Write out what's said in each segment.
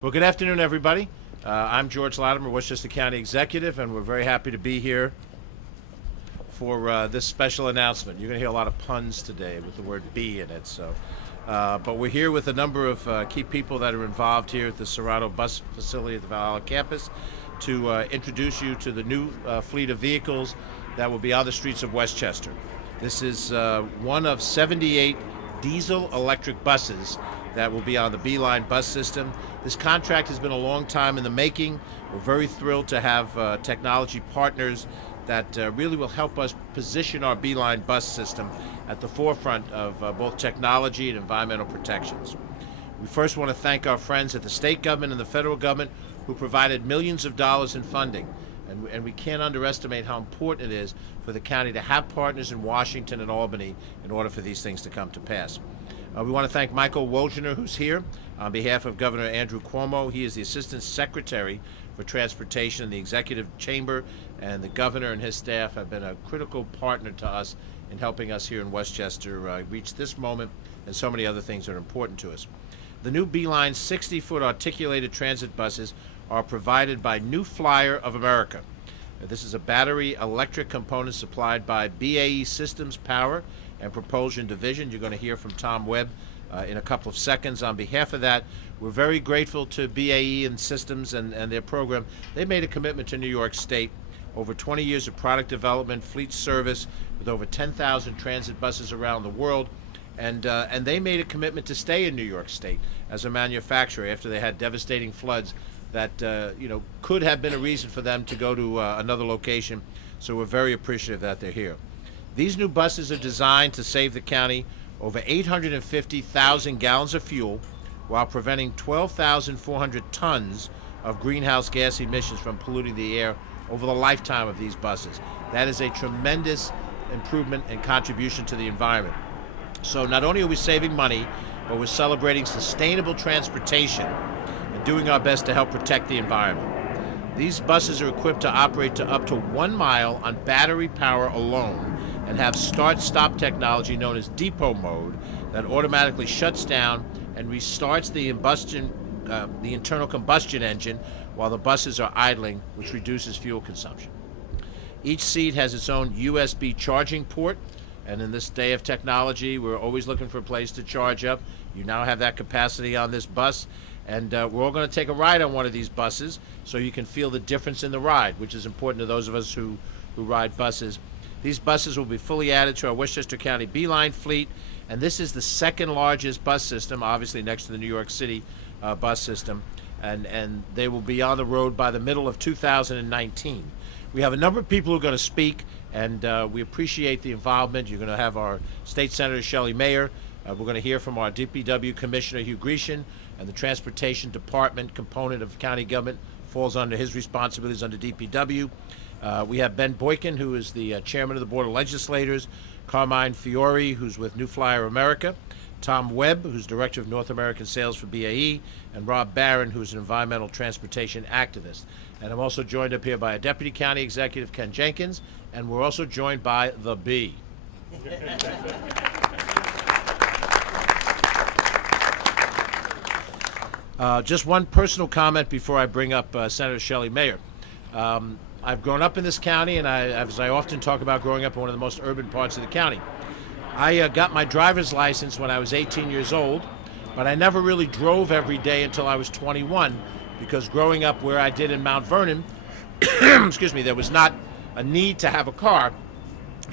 Well, good afternoon, everybody. I'm George Latimer, Westchester County Executive, and we're very happy to be here for this special announcement. You're going to hear a lot of puns today with the word "B" in it. But we're here with a number of key people that are involved here at the Serrato bus facility at the Valhalla campus to introduce you to the new fleet of vehicles that will be on the streets of Westchester. This is one of 78 diesel-electric buses that will be on the Beeline bus system. This contract has been a long time in the making. We're very thrilled to have technology partners that really will help us position our Beeline bus system at the forefront of both technology and environmental protections. We first want to thank our friends at the state government and the federal government who provided millions of dollars in funding. And we can't underestimate how important it is for the county to have partners in Washington and Albany in order for these things to come to pass. We want to thank Michael Wolgener, who's here, on behalf of Governor Andrew Cuomo. He is the Assistant Secretary for Transportation in the Executive Chamber, and the Governor and his staff have been a critical partner to us in helping us here in Westchester reach this moment and so many other things that are important to us. The new Beeline 60-foot articulated transit buses are provided by New Flyer of America. This is a battery electric component supplied by BAE Systems Power and Propulsion Division. You're going to hear from Tom Webb in a couple of seconds. On behalf of that, we're very grateful to BAE and Systems and their program. They made a commitment to New York State, over 20 years of product development, fleet service, with over 10,000 transit buses around the world. And they made a commitment to stay in New York State as a manufacturer after they had devastating floods that could have been a reason for them to go to another location. So we're very appreciative that they're here. These new buses are designed to save the county over 850,000 gallons of fuel while preventing 12,400 tons of greenhouse gas emissions from polluting the air over the lifetime of these buses. That is a tremendous improvement and contribution to the environment. So not only are we saving money, but we're celebrating sustainable transportation and doing our best to help protect the environment. These buses are equipped to operate to up to 1 mile on battery power alone and have start-stop technology known as depot mode that automatically shuts down and restarts the internal combustion engine while the buses are idling, which reduces fuel consumption. Each seat has its own USB charging port, and in this day of technology, we're always looking for a place to charge up. You now have that capacity on this bus, and we're all going to take a ride on one of these buses so you can feel the difference in the ride, which is important to those of us who ride buses. These buses will be fully added to our Westchester County Beeline fleet, and this is the second largest bus system, obviously next to the New York City bus system, and they will be on the road by the middle of 2019. We have a number of people who are going to speak, and we appreciate the involvement. You're going to have our State Senator Shelley Mayer. We're going to hear from our DPW Commissioner Hugh Grecian, and the Transportation Department component of county government falls under his responsibilities under DPW. We have Ben Boykin, who is the chairman of the Board of Legislators, Carmine Fiore, who's with New Flyer America, Tom Webb, who's director of North American Sales for BAE, and Rob Barron, who's an environmental transportation activist. And I'm also joined up here by a deputy county executive, Ken Jenkins, and we're also joined by the Bee. Just one personal comment before I bring up Senator Shelley Mayer. I've grown up in this county, and as I often talk about growing up in one of the most urban parts of the county. I got my driver's license when I was 18 years old, but I never really drove every day until I was 21, because growing up where I did in Mount Vernon, excuse me, there was not a need to have a car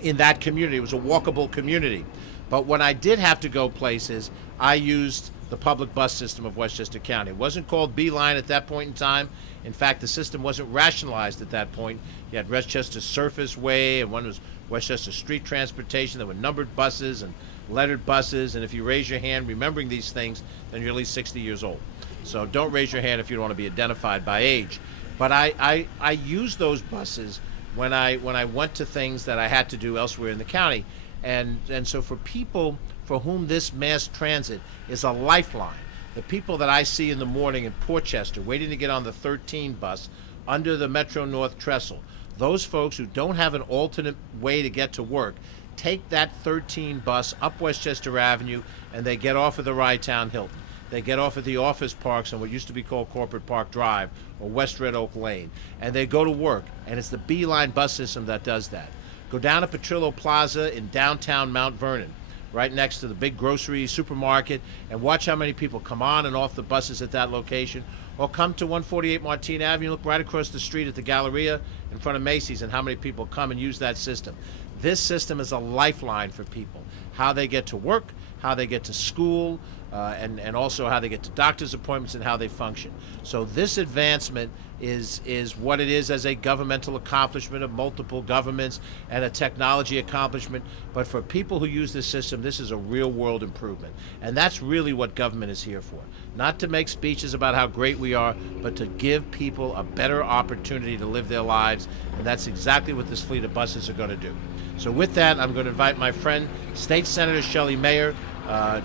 in that community. It was a walkable community. But when I did have to go places, I used the public bus system of Westchester County. It wasn't called Beeline at that point in time. In fact, the system wasn't rationalized at that point. You had Westchester Surface Way, and one was Westchester Street Transportation. There were numbered buses and lettered buses, and if you raise your hand remembering these things, then you're at least 60 years old. So don't raise your hand if you don't want to be identified by age. But I used those buses when I went to things that I had to do elsewhere in the county. And so for people for whom this mass transit is a lifeline, the people that I see in the morning in Portchester waiting to get on the 13 bus under the Metro North trestle, those folks who don't have an alternate way to get to work take that 13 bus up Westchester Avenue and they get off of the Rye Town Hilton. They get off at the office parks on what used to be called Corporate Park Drive or West Red Oak Lane, and they go to work. And it's the Beeline bus system that does that. Go down to Petrillo Plaza in downtown Mount Vernon, right next to the big grocery supermarket, and watch how many people come on and off the buses at that location. Or come to 148 Martin Avenue, look right across the street at the Galleria in front of Macy's and how many people come and use that system. This system is a lifeline for people. How they get to work, how they get to school, and also how they get to doctor's appointments and how they function. So this advancement is what it is as a governmental accomplishment of multiple governments and a technology accomplishment. But for people who use this system, this is a real world improvement. And that's really what government is here for. Not to make speeches about how great we are, but to give people a better opportunity to live their lives. And that's exactly what this fleet of buses are going to do. So with that, I'm going to invite my friend, State Senator Shelley Mayer.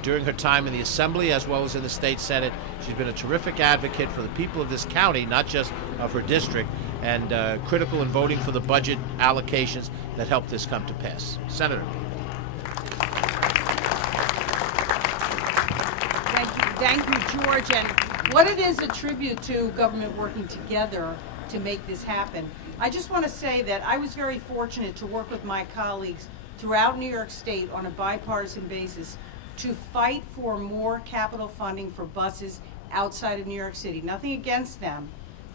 During her time in the Assembly as well as in the State Senate, she's been a terrific advocate for the people of this county, not just of her district, and critical in voting for the budget allocations that helped this come to pass. Senator. Thank you, George. And what it is a tribute to government working together to make this happen. I just want to say that I was very fortunate to work with my colleagues throughout New York State on a bipartisan basis to fight for more capital funding for buses outside of New York City. Nothing against them,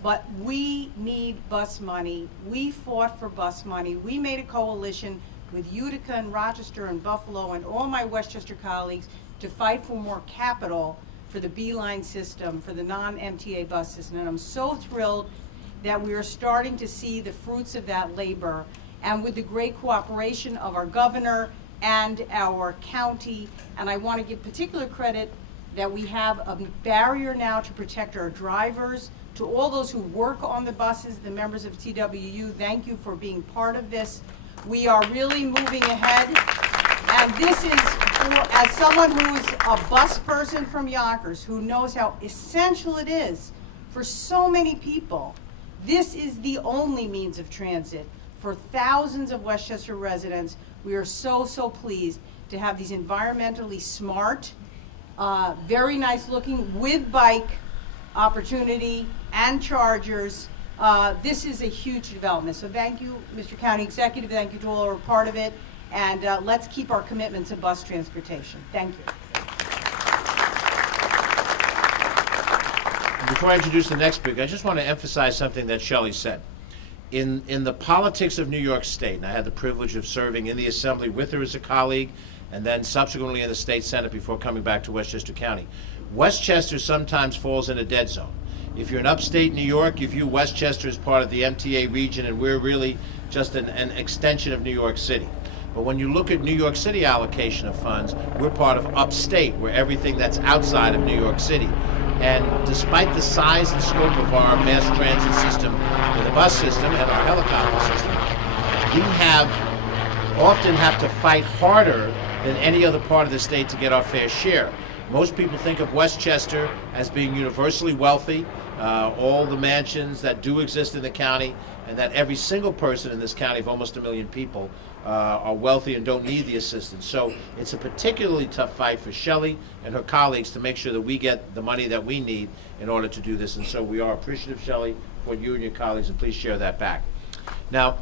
but we need bus money. We fought for bus money. We made a coalition with Utica and Rochester and Buffalo and all my Westchester colleagues to fight for more capital for the Beeline system, for the non-MTA bus system. And I'm so thrilled that we are starting to see the fruits of that labor, and with the great cooperation of our governor and our county. And I want to give particular credit that we have a barrier now to protect our drivers. To all those who work on the buses, the members of TWU, thank you for being part of this. We are really moving ahead. And this is, as someone who is a bus person from Yonkers, who knows how essential it is for so many people, this is the only means of transit for thousands of Westchester residents. We are so, so pleased to have these environmentally smart, very nice looking, with bike opportunity and chargers. This is a huge development. So thank you, Mr. County Executive. Thank you to all who are part of it. And let's keep our commitment to bus transportation. Thank you. Before I introduce the next speaker, I just want to emphasize something that Shelley said. In the politics of New York State, and I had the privilege of serving in the Assembly with her as a colleague, and then subsequently in the State Senate before coming back to Westchester County, Westchester sometimes falls in a dead zone. If you're in upstate New York, you view Westchester as part of the MTA region, and we're really just an extension of New York City. But when you look at New York City allocation of funds, we're part of upstate, where everything that's outside of New York City. And despite the size and scope of our mass transit system, and the bus system, and our helicopter system, we often have to fight harder than any other part of the state to get our fair share. Most people think of Westchester as being universally wealthy, all the mansions that do exist in the county, and that every single person in this county of almost 1 million people are wealthy and don't need the assistance. So it's a particularly tough fight for Shelley and her colleagues to make sure that we get the money that we need in order to do this. And so we are appreciative, Shelley, for you and your colleagues, and please share that back. Now,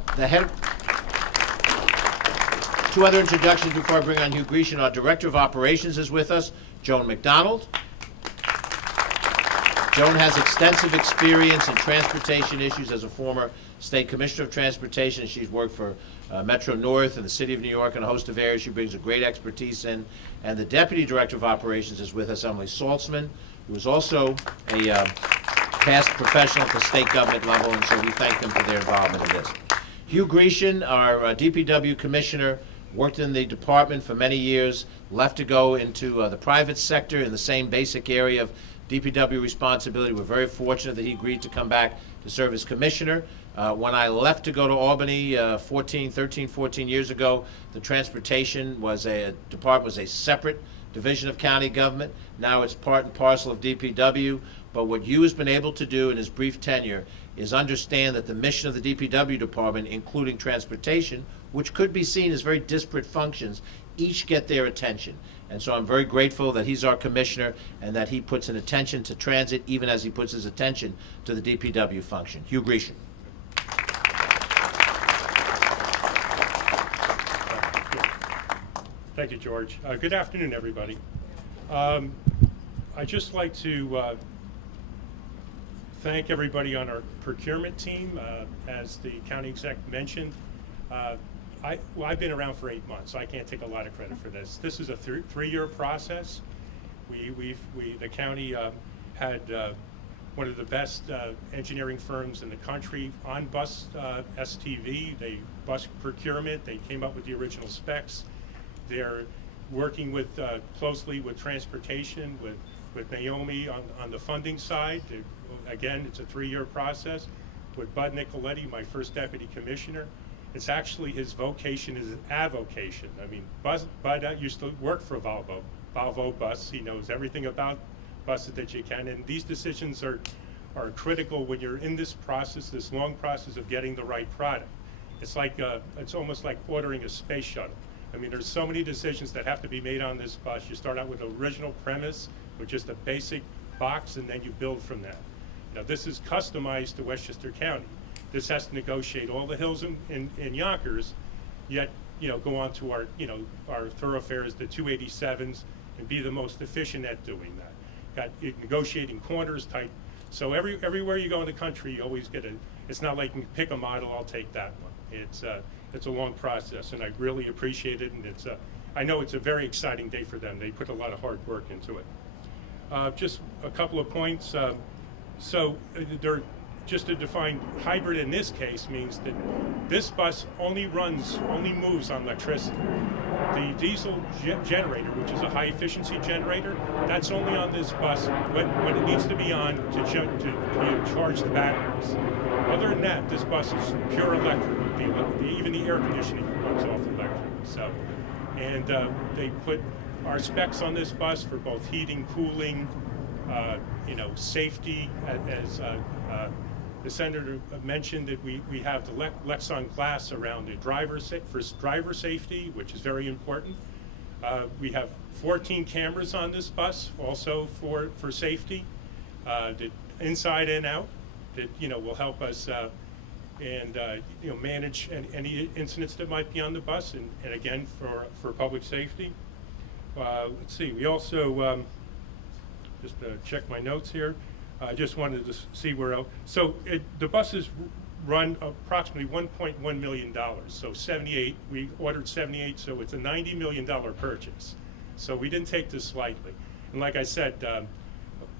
two other introductions before I bring on Hugh Grecian. Our Director of Operations is with us, Joan McDonald. Joan has extensive experience in transportation issues as a former State Commissioner of Transportation. She's worked for Metro North and the City of New York and a host of areas she brings a great expertise in. And the Deputy Director of Operations is with us, Emily Saltzman, who is also a past professional at the state government level, and so we thank them for their involvement in this. Hugh Grecian, our DPW Commissioner, worked in the department for many years, left to go into the private sector in the same basic area of DPW responsibility. We're very fortunate that he agreed to come back to serve as commissioner. When I left to go to Albany 13, 14 years ago, the transportation department was a separate division of county government. Now it's part and parcel of DPW. But what Hugh has been able to do in his brief tenure is understand that the mission of the DPW department, including transportation, which could be seen as very disparate functions, each get their attention. And so I'm very grateful that he's our commissioner and that he puts an attention to transit even as he puts his attention to the DPW function. Hugh Grecian. Thank you, George. Good afternoon, everybody. I'd just like to thank everybody on our procurement team. As the county exec mentioned, I've been around for 8 months, so I can't take a lot of credit for this. This is a three-year process. The county had one of the best engineering firms in the country on bus STV. They bus procurement. They came up with the original specs. They're working with closely with transportation, with Naomi on the funding side. Again, it's a 3-year process. With Bud Nicoletti, my first deputy commissioner, it's actually his vocation is an avocation. I mean, Bud used to work for Volvo Bus. He knows everything about buses that you can, and these decisions are critical when you're in this process, this long process of getting the right product. It's like it's almost like ordering a space shuttle. I mean, there's so many decisions that have to be made on this bus. You start out with the original premise, with just a basic box, and then you build from that. Now, this is customized to Westchester County. This has to negotiate all the hills in Yonkers, yet, go on to our thoroughfares, the 287s, and be the most efficient at doing that. Got negotiating corners type. So everywhere you go in the country, you always get it's not like you can pick a model, I'll take that one. It's a long process, and I really appreciate it, and I know it's a very exciting day for them. They put a lot of hard work into it. Just a couple of points. Just to define, hybrid in this case means that this bus only moves on electricity. The diesel generator, which is a high efficiency generator, that's only on this bus when it needs to be on to charge the batteries. Other than that, this bus is pure electric. Even the air conditioning runs off electric. So, and they put our specs on this bus for both heating, cooling, safety. As the senator mentioned, that we have the Lexon glass around the driver safety, which is very important. We have 14 cameras on this bus, also for safety, that inside and out, that will help us manage any incidents that might be on the bus, and again for public safety. Let's see. We also just check my notes here. I just wanted to see where else. So the buses run approximately $1.1 million. So 78, we ordered 78, so it's a $90 million purchase. So we didn't take this lightly. And like I said,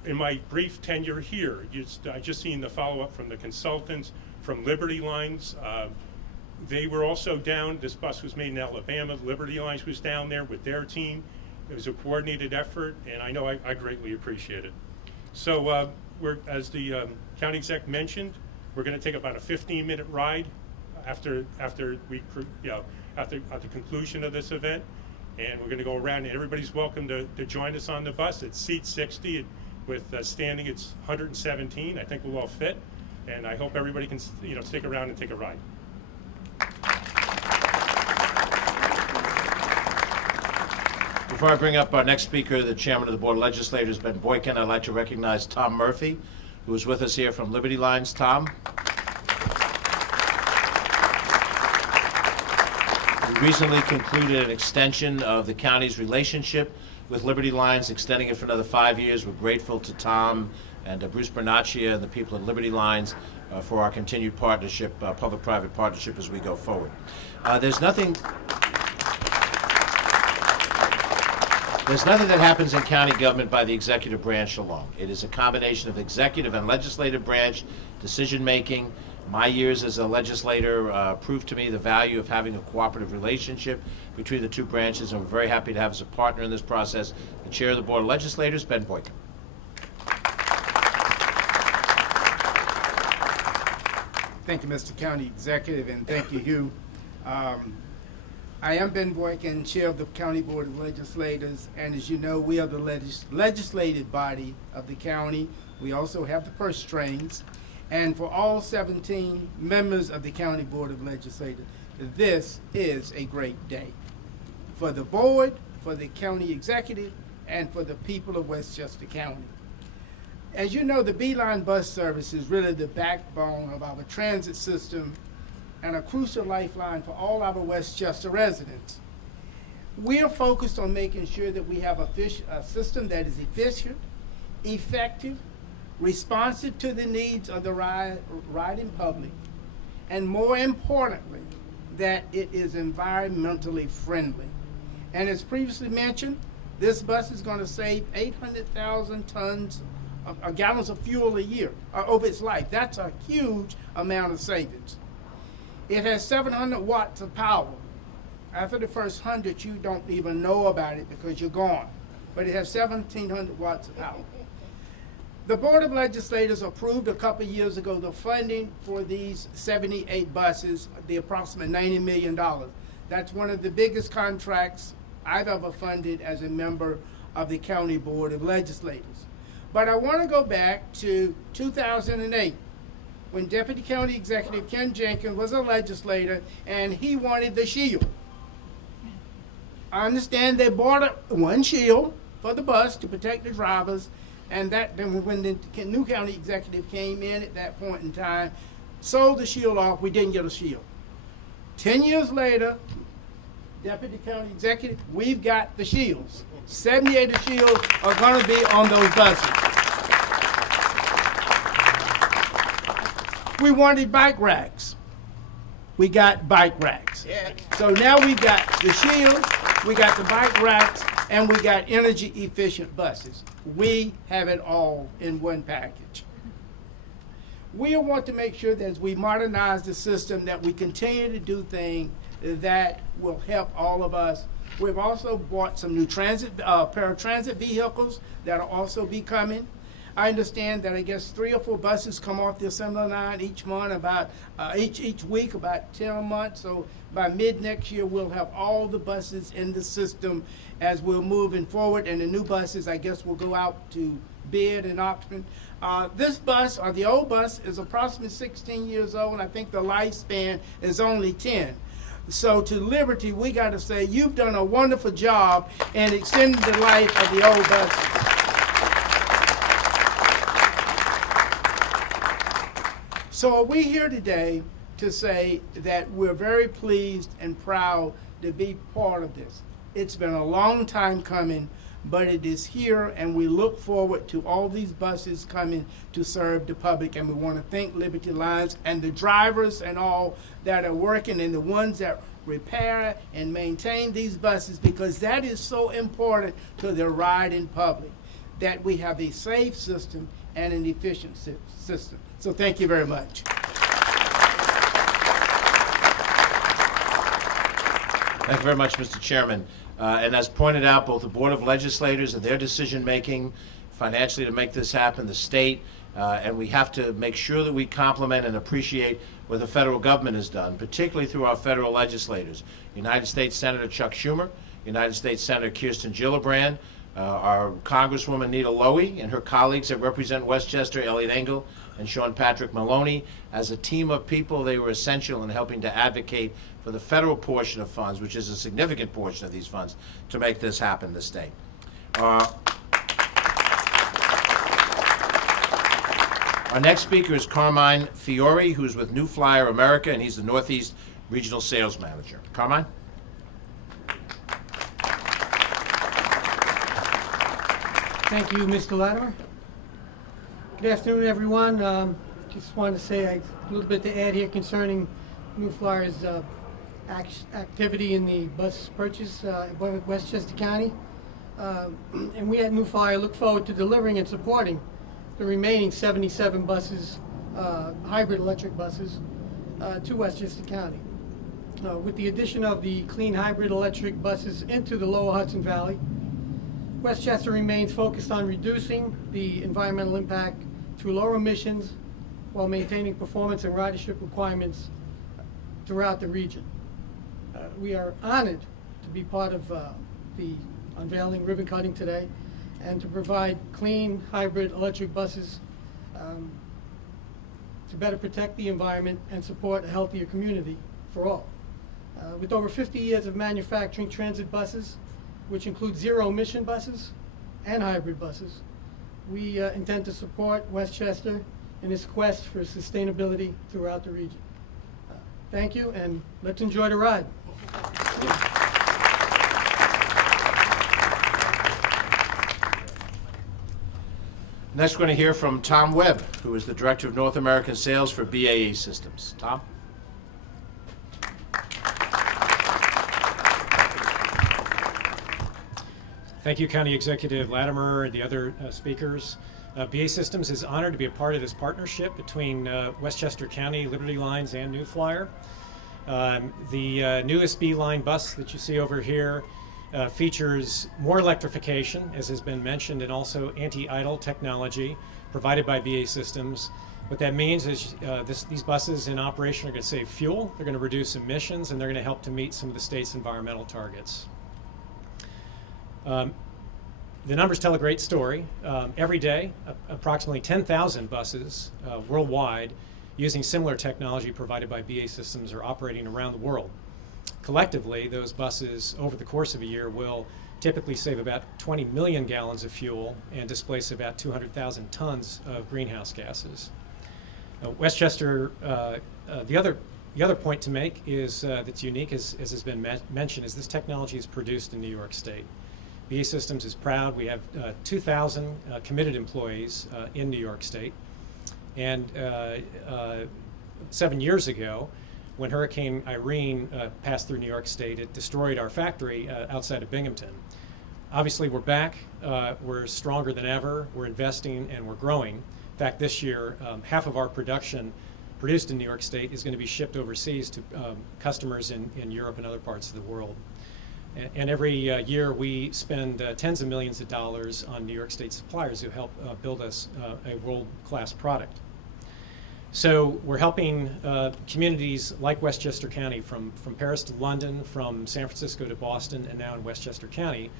in my brief tenure here, I just seen the follow-up from the consultants, from Liberty Lines. They were also down. This bus was made in Alabama. Liberty Lines was down there with their team. It was a coordinated effort, and I know I greatly appreciate it. So as the county exec mentioned, we're going to take about a 15-minute ride after the conclusion of this event, and we're going to go around. And everybody's welcome to join us on the bus. It's seat 60 with standing. It's 117. I think we'll all fit, and I hope everybody can stick around and take a ride. Before I bring up our next speaker, the chairman of the Board of Legislators, Ben Boykin, I'd like to recognize Tom Murphy, who is with us here from Liberty Lines. Tom. We recently concluded an extension of the county's relationship with Liberty Lines, extending it for another 5 years. We're grateful to Tom and Bruce Bernaccia and the people at Liberty Lines for our continued partnership, public-private partnership, as we go forward. There's nothing that happens in county government by the executive branch alone. It is a combination of executive and legislative branch decision-making. My years as a legislator proved to me the value of having a cooperative relationship between the two branches, and we're very happy to have as a partner in this process the chair of the Board of Legislators, Ben Boykin. Thank you, Mr. County Executive, and thank you, Hugh. I am Ben Boykin, Chair of the County Board of Legislators, and as you know, we are the legislative body of the county. We also have the purse strings, and for all 17 members of the County Board of Legislators, this is a great day. For the board, for the county executive, and for the people of Westchester County. As you know, the Beeline bus service is really the backbone of our transit system and a crucial lifeline for all our Westchester residents. We are focused on making sure that we have a system that is efficient, effective, responsive to the needs of the riding public, and more importantly, that it is environmentally friendly. And as previously mentioned, this bus is going to save 800,000 gallons of fuel a year over its life. That's a huge amount of savings. It has 700 watts of power. After the first 100, you don't even know about it because you're gone. But it has 1,700 watts of power. The Board of Legislators approved a couple years ago the funding for these 78 buses, the approximate $90 million. That's one of the biggest contracts I've ever funded as a member of the County Board of Legislators. But I want to go back to 2008, when Deputy County Executive Ken Jenkins was a legislator and he wanted the shield. I understand they bought one shield for the bus to protect the drivers, and then when the new county executive came in at that point in time, sold the shield off, we didn't get a shield. 10 years later, Deputy County Executive, we've got the shields. 78 of the shields are going to be on those buses. We wanted bike racks. We got bike racks. Yeah. So now we've got the shields, we got the bike racks, and we got energy efficient buses. We have it all in one package. We want to make sure that as we modernize the system that we continue to do things that will help all of us. We've also bought some new paratransit vehicles that'll also be coming. I understand that I guess 3 or 4 buses come off the assembly line each month, each week, about 10 a month. So by mid next year, we'll have all the buses in the system as we're moving forward. And the new buses, I guess, will go out to bid and auction. This bus, or the old bus, is approximately 16 years old. And I think the lifespan is only 10. So to Liberty, we got to say, you've done a wonderful job in extending the life of the old buses. So are we here today to say that we're very pleased and proud to be part of this. It's been a long time coming, but it is here, and we look forward to all these buses coming to serve the public. And we want to thank Liberty Lines and the drivers and all that are working, and the ones that repair and maintain these buses, because that is so important to the riding public, that we have a safe system and an efficient system. So thank you very much. Thank you very much, Mr. Chairman. And as pointed out, both the Board of Legislators and their decision-making financially to make this happen, the state, and we have to make sure that we compliment and appreciate what the federal government has done, particularly through our federal legislators. United States Senator Chuck Schumer, United States Senator Kirsten Gillibrand, our Congresswoman Nita Lowey, and her colleagues that represent Westchester, Elliot Engel and Sean Patrick Maloney. As a team of people, they were essential in helping to advocate for the federal portion of funds, which is a significant portion of these funds, to make this happen this day. Our next speaker is Carmine Fiore, who's with New Flyer America, and he's the Northeast Regional Sales Manager. Carmine? Thank you, Mr. Latimer. Good afternoon, everyone. Just wanted to say a little bit to add here concerning New Flyer's activity in the bus purchase in Westchester County. And we at New Flyer look forward to delivering and supporting the remaining 77 buses, hybrid electric buses, to Westchester County. With the addition of the clean hybrid electric buses into the lower Hudson Valley, Westchester remains focused on reducing the environmental impact through lower emissions while maintaining performance and ridership requirements throughout the region. We are honored to be part of the unveiling ribbon cutting today and to provide clean hybrid electric buses to better protect the environment and support a healthier community for all. With over 50 years of manufacturing transit buses, which include zero-emission buses and hybrid buses. We intend to support Westchester in its quest for sustainability throughout the region. Thank you, and let's enjoy the ride. Next, we're going to hear from Tom Webb, who is the Director of North American Sales for BAE Systems. Tom? Thank you, County Executive Latimer and the other speakers. BAE Systems is honored to be a part of this partnership between Westchester County, Liberty Lines, and New Flyer. The newest Beeline bus that you see over here features more electrification, as has been mentioned, and also anti-idle technology provided by BAE Systems. What that means is these buses in operation are going to save fuel, they're going to reduce emissions, and they're going to help to meet some of the state's environmental targets. The numbers tell a great story. Every day, approximately 10,000 buses worldwide using similar technology provided by BAE Systems are operating around the world. Collectively, those buses over the course of a year will typically save about 20 million gallons of fuel and displace about 200,000 tons of greenhouse gases. Westchester, the other point to make is that's unique, as has been mentioned, is this technology is produced in New York State. BAE Systems is proud. We have 2,000 committed employees in New York State. And 7 years ago, when Hurricane Irene passed through New York State, it destroyed our factory outside of Binghamton. Obviously, we're back. We're stronger than ever. We're investing and we're growing. In fact, this year, half of our production produced in New York State is going to be shipped overseas to customers in Europe and other parts of the world. And every year we spend tens of millions of dollars on New York State suppliers who help build us a world-class product. So we're helping communities like Westchester County, from Paris to London, from San Francisco to Boston, and now in Westchester County.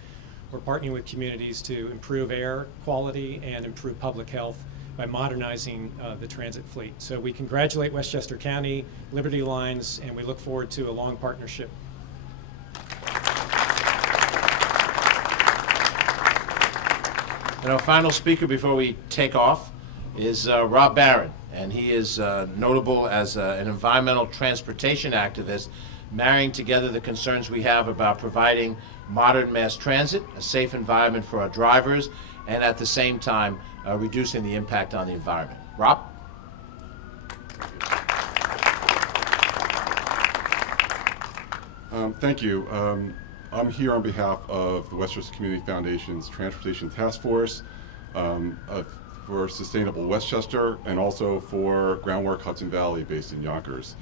We're partnering with communities to improve air quality and improve public health by modernizing the transit fleet. So we congratulate Westchester County, Liberty Lines, and we look forward to a long partnership. And our final speaker before we take off is Rob Barron, and he is notable as an environmental transportation activist, marrying together the concerns we have about providing modern mass transit, a safe environment for our drivers, and at the same time reducing the impact on the environment. Rob? Thank you. I'm here on behalf of the Westchester Community Foundation's Transportation Task Force for Sustainable Westchester, and also for Groundwork Hudson Valley, based in Yonkers.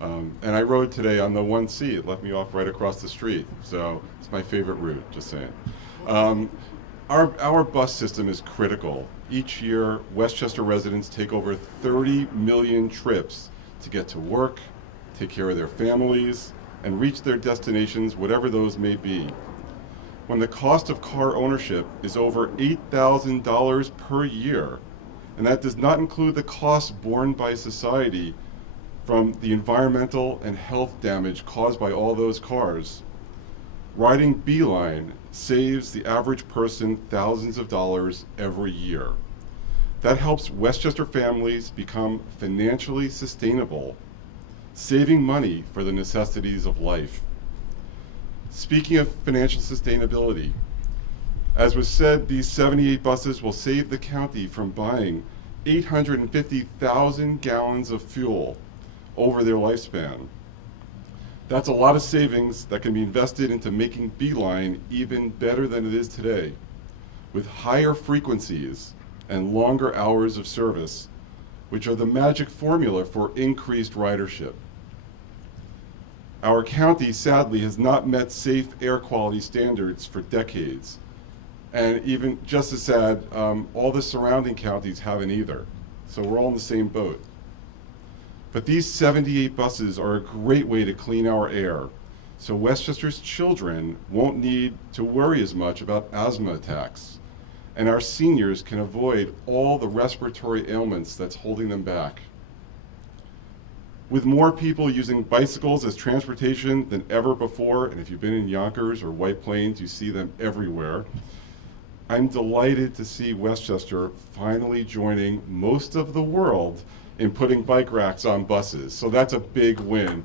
And I rode today on the 1C. It left me off right across the street, so it's my favorite route, just saying. Our bus system is critical. Each year, Westchester residents take over 30 million trips to get to work, take care of their families, and reach their destinations, whatever those may be. When the cost of car ownership is over $8,000 per year, and that does not include the costs borne by society from the environmental and health damage caused by all those cars, riding Beeline saves the average person thousands of dollars every year. That helps Westchester families become financially sustainable, saving money for the necessities of life. Speaking of financial sustainability, as was said, these 78 buses will save the county from buying 850,000 gallons of fuel over their lifespan. That's a lot of savings that can be invested into making Beeline even better than it is today, with higher frequencies and longer hours of service, which are the magic formula for increased ridership. Our county, sadly, has not met safe air quality standards for decades. And even just as sad, all the surrounding counties haven't either. So we're all in the same boat. But these 78 buses are a great way to clean our air, so Westchester's children won't need to worry as much about asthma attacks, and our seniors can avoid all the respiratory ailments that's holding them back. With more people using bicycles as transportation than ever before, and if you've been in Yonkers or White Plains, you see them everywhere, I'm delighted to see Westchester finally joining most of the world in putting bike racks on buses. So that's a big win.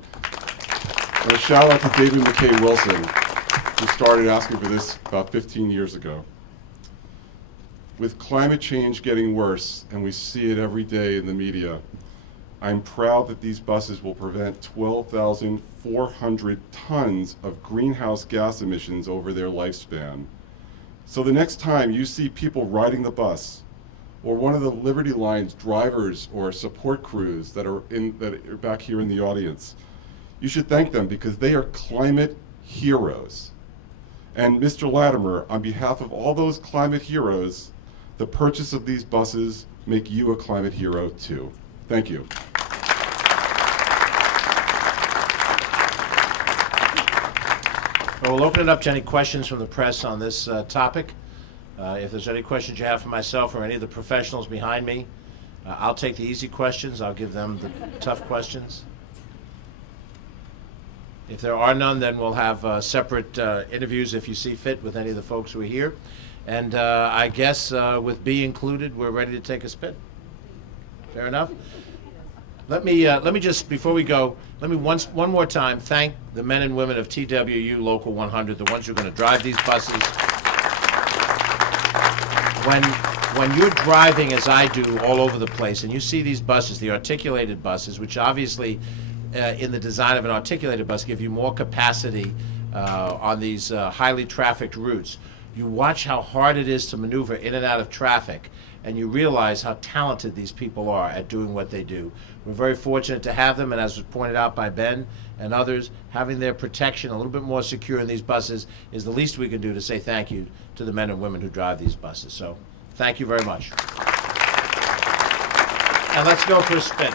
And a shout out to David McKay Wilson, who started asking for this about 15 years ago. With climate change getting worse, and we see it every day in the media, I'm proud that these buses will prevent 12,400 tons of greenhouse gas emissions over their lifespan. So the next time you see people riding the bus, or one of the Liberty Line's drivers or support crews that are back here in the audience, you should thank them because they are climate heroes. And Mr. Latimer, on behalf of all those climate heroes, the purchase of these buses make you a climate hero too. Thank you. Well, we'll open it up to any questions from the press on this topic. If there's any questions you have for myself or any of the professionals behind me, I'll take the easy questions. I'll give them the tough questions. If there are none, then we'll have separate interviews if you see fit with any of the folks who are here. And I guess with B included, we're ready to take a spin. Fair enough? Let me just, before we go, let me one more time thank the men and women of TWU Local 100, the ones who are going to drive these buses. When you're driving, as I do, all over the place, and you see these buses, the articulated buses, which obviously in the design of an articulated bus give you more capacity on these highly trafficked routes, you watch how hard it is to maneuver in and out of traffic, and you realize how talented these people are at doing what they do. We're very fortunate to have them, and as was pointed out by Ben and others, having their protection a little bit more secure in these buses is the least we can do to say thank you to the men and women who drive these buses. So thank you very much. And let's go for a spin.